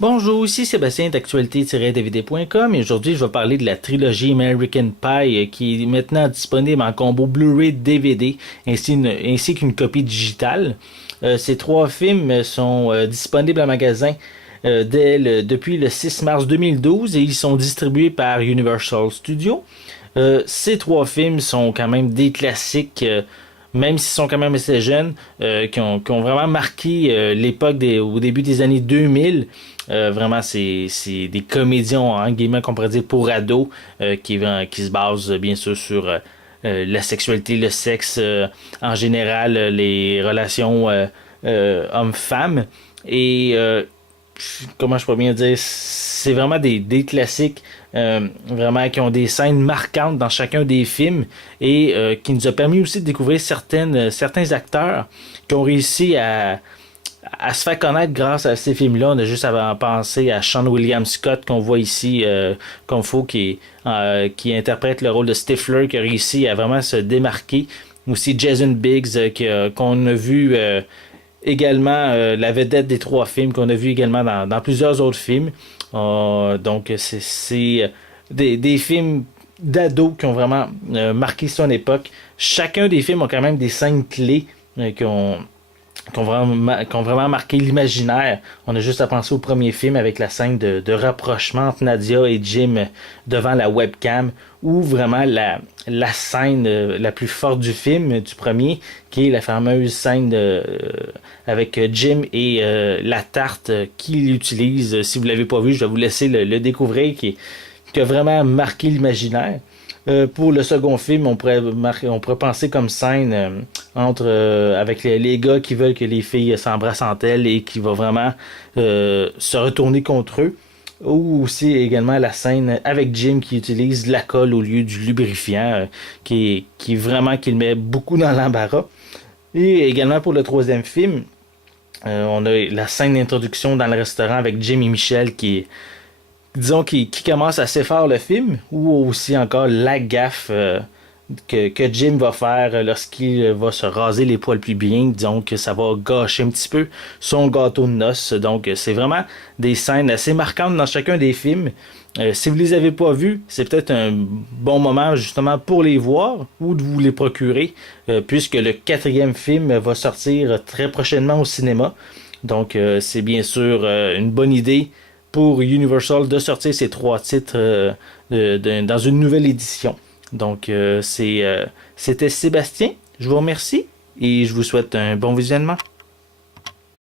Bonjour, ici Sébastien d'actualité-dvd.com et aujourd'hui je vais parler de la trilogie American Pie qui est maintenant disponible en combo Blu-ray DVD ainsi qu'une copie digitale. Ces trois films sont disponibles en magasin depuis le 6 mars 2012 et ils sont distribués par Universal Studios. Ces trois films sont quand même des classiques, même s'ils sont quand même assez jeunes, qui ont vraiment marqué l'époque au début des années 2000. Vraiment, c'est des comédies, en guillemets, qu'on pourrait dire pour ados, qui se basent bien sûr sur la sexualité, le sexe en général, les relations hommes-femmes. Et comment je pourrais bien dire, c'est vraiment des classiques vraiment qui ont des scènes marquantes dans chacun des films et qui nous a permis aussi de découvrir certains acteurs qui ont réussi à se faire connaître grâce à ces films-là. On a juste à penser à Sean William Scott qu'on voit ici comme faux qui interprète le rôle de Stifler, qui a réussi à vraiment se démarquer. Aussi Jason Biggs qu'on a vu également la vedette des trois films qu'on a vu également dans plusieurs autres films. Donc c'est des films d'ados qui ont vraiment marqué son époque. Chacun des films ont quand même des scènes clés qui ont vraiment marqué l'imaginaire. On a juste à penser au premier film avec la scène de rapprochement entre Nadia et Jim devant la webcam, ou vraiment la scène la plus forte du film, du premier, qui est la fameuse scène avec Jim et la tarte qu'il utilise. Si vous ne l'avez pas vu, je vais vous laisser le découvrir, qui a vraiment marqué l'imaginaire. Pour le second film, on pourrait penser comme scène avec les gars qui veulent que les filles s'embrassent entre elles et qui va vraiment se retourner contre eux. Ou aussi également la scène avec Jim qui utilise la colle au lieu du lubrifiant, qui vraiment qui le met beaucoup dans l'embarras. Et également pour le troisième film, on a la scène d'introduction dans le restaurant avec Jim et Michel disons, qui commence assez fort le film, ou aussi encore la gaffe que Jim va faire lorsqu'il va se raser les poils plus bien. Disons que ça va gâcher un petit peu son gâteau de noces. Donc, c'est vraiment des scènes assez marquantes dans chacun des films. Si vous les avez pas vus, c'est peut-être un bon moment justement pour les voir ou de vous les procurer, puisque le quatrième film va sortir très prochainement au cinéma. Donc, c'est bien sûr une bonne idée pour Universal de sortir ces trois titres dans une nouvelle édition. Donc, c'était Sébastien. Je vous remercie et je vous souhaite un bon visionnement.